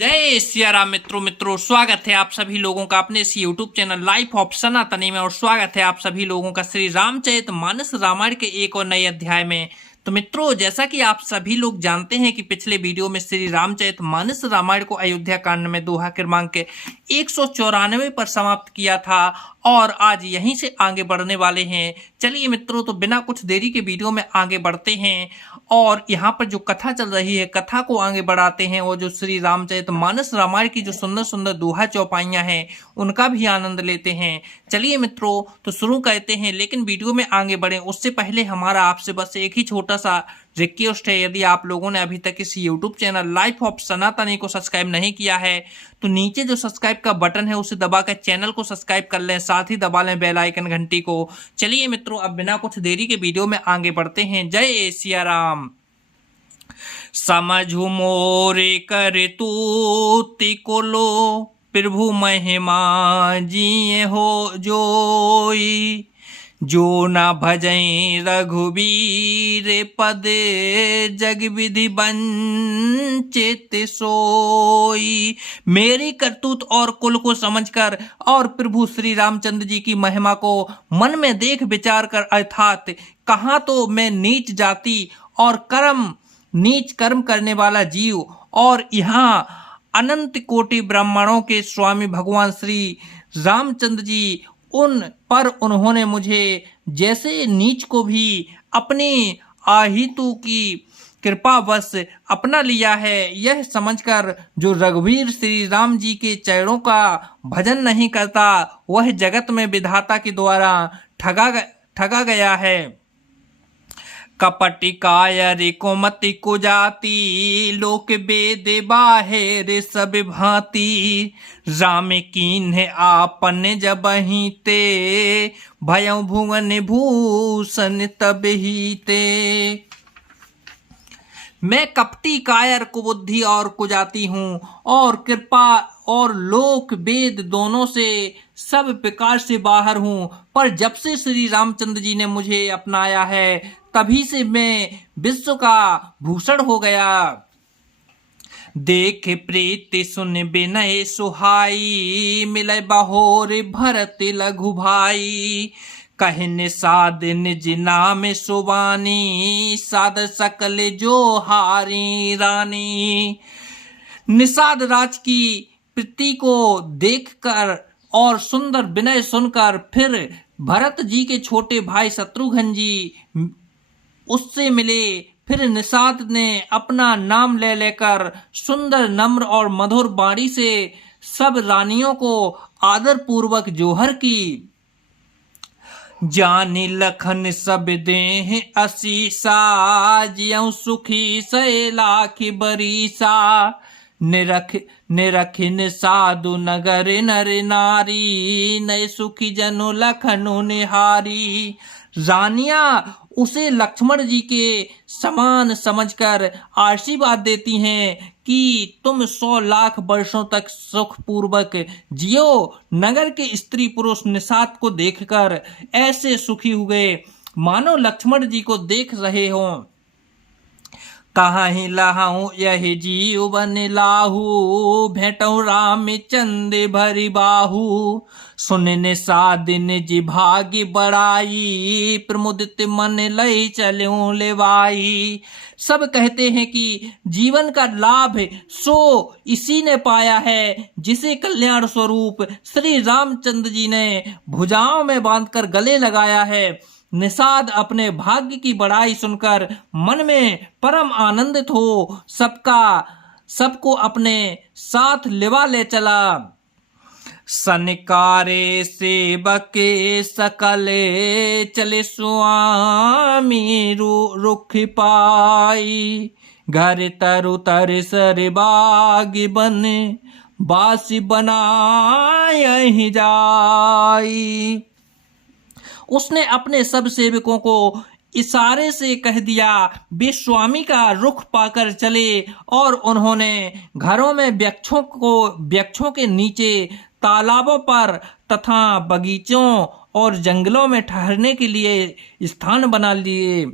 जय सिया राम मित्रों स्वागत है आप सभी लोगों का अपने इस YouTube चैनल लाइफ ऑफ सनातनी में। और स्वागत है आप सभी लोगों का श्री रामचरितमानस रामायण के एक और नए अध्याय में। तो मित्रों, जैसा कि आप सभी लोग जानते हैं कि पिछले वीडियो में श्री रामचरितमानस रामायण को अयोध्या कांड में दोहा क्रमांक के 194 पर समाप्त किया था और आज यहीं से आगे बढ़ने वाले हैं। चलिए मित्रों, तो बिना कुछ देरी के वीडियो में आगे बढ़ते हैं और यहाँ पर जो कथा चल रही है कथा को आगे बढ़ाते हैं और जो श्री रामचरितमानस रामायण की जो सुंदर सुंदर दोहा चौपाइयाँ हैं उनका भी आनंद लेते हैं। चलिए मित्रों, तो शुरू करते हैं, लेकिन वीडियो में आगे बढ़े उससे पहले हमारा आपसे बस एक ही छोटा सा रिक्वेस्ट है। यदि आप लोगों ने अभी तक इस YouTube चैनल लाइफ ऑफ सनातनी को सब्सक्राइब नहीं किया है तो नीचे जो सब्सक्राइब का बटन है उसे दबाकर चैनल को सब्सक्राइब कर लें, साथ ही दबा लें बेल आइकन घंटी को। चलिए मित्रों, अब बिना कुछ देरी के वीडियो में आगे बढ़ते हैं। जय सिया राम। समझु मोरे कर तूति को लो, प्रभु महिमा जिये हो जोई। जो न भजई रघुबीर पद, जग विधि वंचित सोई। मेरी करतूत और कुल को समझकर और प्रभु श्री रामचंद्र जी की महिमा को मन में देख विचार कर, अर्थात कहाँ तो मैं नीच जाति और नीच कर्म करने वाला जीव, और यहाँ अनंत कोटि ब्राह्मणों के स्वामी भगवान श्री रामचंद्र जी, उन पर उन्होंने मुझे जैसे नीच को भी अपनी आहितु की कृपावश अपना लिया है। यह समझकर जो रघुवीर श्री राम जी के चरणों का भजन नहीं करता वह जगत में विधाता के द्वारा ठगा गया है। कपटी कायर कोमति को जाति, लोक वेद बाहेर सब भांति। राम कीन्ह आपन जबहि ते, भयउ भुवन भूषण तब ही ते। मैं कपटी कायर कुबुद्धि और कुजाती हूँ और कृपा और लोक वेद दोनों से सब प्रकार से बाहर हूँ, पर जब से श्री रामचंद्र जी ने मुझे अपनाया है तभी से मैं विश्व का भूषण हो गया। देख प्रीति सुन विनय सुहाई, मिले बहोर भरत लघु भाई। कहने साध निज नाम सुबानी, साध सकल जो हारी रानी। निषाद राज की प्रीति को देखकर और सुंदर विनय सुनकर फिर भरत जी के छोटे भाई शत्रुघ्न जी उससे मिले। फिर निषाद ने अपना नाम ले लेकर सुंदर नम्र और मधुर वाणी से सब रानियों को आदर पूर्वक जोहर की। जानी लखन सब देह असीसा, जियउ सुखी सै लाख बरीसा। निरखिन साधु नगर नर नारी, नए सुखी जनु लखनु निहारी। रानियां उसे लक्ष्मण जी के समान समझकर आशीर्वाद देती हैं कि तुम 100 लाख वर्षों तक सुख पूर्वक जियो। नगर के स्त्री पुरुष निषाद को देखकर ऐसे सुखी हुए मानो लक्ष्मण जी को देख रहे हो। कहाँ लहाऊं यह जीवन लाहू, भेटऊ रामचंद भरी बाहू। सुनने सादिन जी भाग्य बड़ाई, प्रमुदित मन लई चलूं लेवाई। सब कहते हैं कि जीवन का लाभ सो इसी ने पाया है जिसे कल्याण स्वरूप श्री रामचंद्र जी ने भुजाओं में बांधकर गले लगाया है। निषाद अपने भाग्य की बड़ाई सुनकर मन में परम आनंदित हो सबको अपने साथ लिवा ले चला। सनकारे सेवके सकले, चले स्वामी रुख पाई। घर तरु तर सर बाग बन, बासी बनाय जाई। उसने अपने सब सेवकों को इशारे से कह दिया, वे स्वामी का रुख पाकर चले और उन्होंने घरों में वृक्षों के नीचे, तालाबों पर तथा बगीचों और जंगलों में ठहरने के लिए स्थान बना लिए।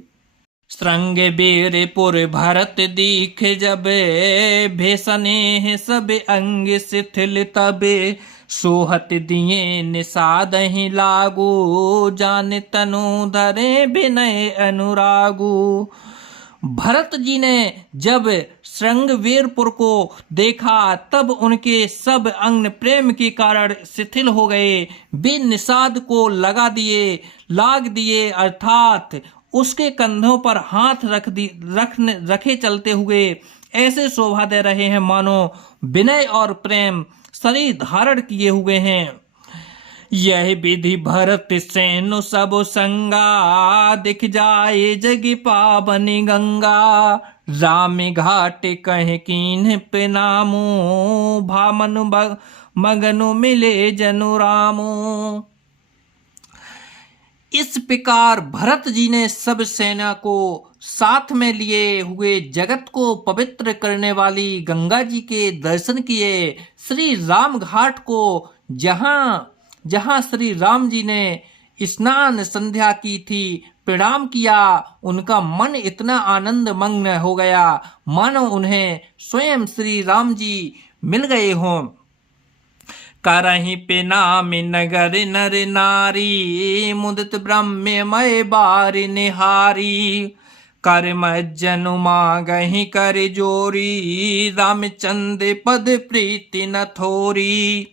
श्रृंग वीरपुर भरत दीख जब, भेसने सब अंग शिथिल तब, सोहत दिए निषाद ही लागू, जान तनु धरे विनय अनुरागू। भरत जी ने जब श्रृंगवीरपुर को देखा तब उनके सब अंग प्रेम के कारण शिथिल हो गए, वे निषाद को लाग दिए अर्थात उसके कंधों पर हाथ रखे चलते हुए ऐसे शोभा दे रहे हैं मानो विनय और प्रेम शरीर धारण किए हुए हैं। यह विधि भरत सेनु सब संगा, दिख जाए जग पावन गंगा, राम घाट कह कीन्ह पे नामो, भामनु मगनु मिले जनु रामो। इस प्रकार भरत जी ने सब सेना को साथ में लिए हुए जगत को पवित्र करने वाली गंगा जी के दर्शन किए। श्री राम घाट को जहां श्री राम जी ने स्नान संध्या की थी प्रणाम किया, उनका मन इतना आनंद मग्न हो गया मानो उन्हें स्वयं श्री राम जी मिल गए हों। करहि पे नाम नगर नर नारी, मुदित ब्रह्ममय बार निहारी, कर मज्जनु मांगहि कर जोरी, रामचंद पद प्रीति न थोरी।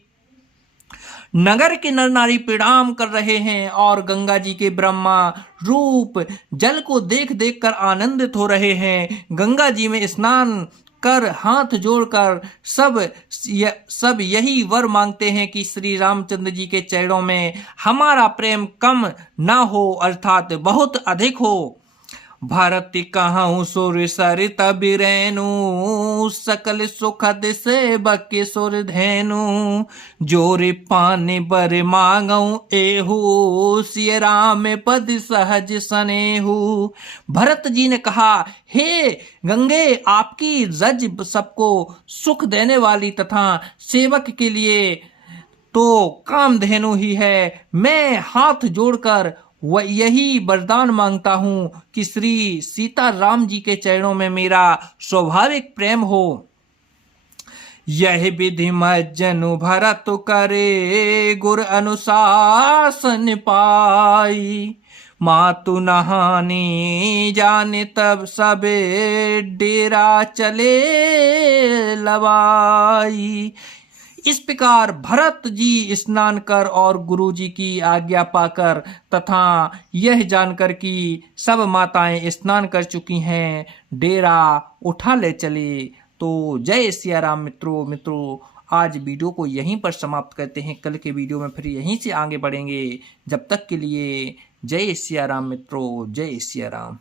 नगर के नर नारी प्रणाम कर रहे हैं और गंगा जी के ब्रह्मा रूप जल को देख देख कर आनंदित हो रहे हैं। गंगा जी में स्नान कर हाथ जोड़कर सब यही वर मांगते हैं कि श्री रामचंद्र जी के चरणों में हमारा प्रेम कम ना हो अर्थात बहुत अधिक हो। भरत कहूँ सुर सरित बिरैनु, सकल सुखद से बके सुर धैनु, जोर पानी बर मांगऊ एहू, सिय राम पद सहज सनेहू। भरत जी ने कहा, हे गंगे, आपकी रज सबको सुख देने वाली तथा सेवक के लिए तो कामधेनु ही है। मैं हाथ जोड़कर यही वरदान मांगता हूँ कि श्री सीता राम जी के चरणों में मेरा स्वाभाविक प्रेम हो। यह विधि मज्जनु भरत करे, गुर अनुशासन पाई, मातु नहानी जाने तब सबे, डेरा चले लवाई। इस प्रकार भरत जी स्नान कर और गुरु जी की आज्ञा पाकर तथा यह जानकर कि सब माताएं स्नान कर चुकी हैं, डेरा उठा ले चले। तो जय सिया राम मित्रों, आज वीडियो को यहीं पर समाप्त करते हैं। कल के वीडियो में फिर यहीं से आगे बढ़ेंगे। जब तक के लिए जय सिया राम मित्रों, जय सिया राम।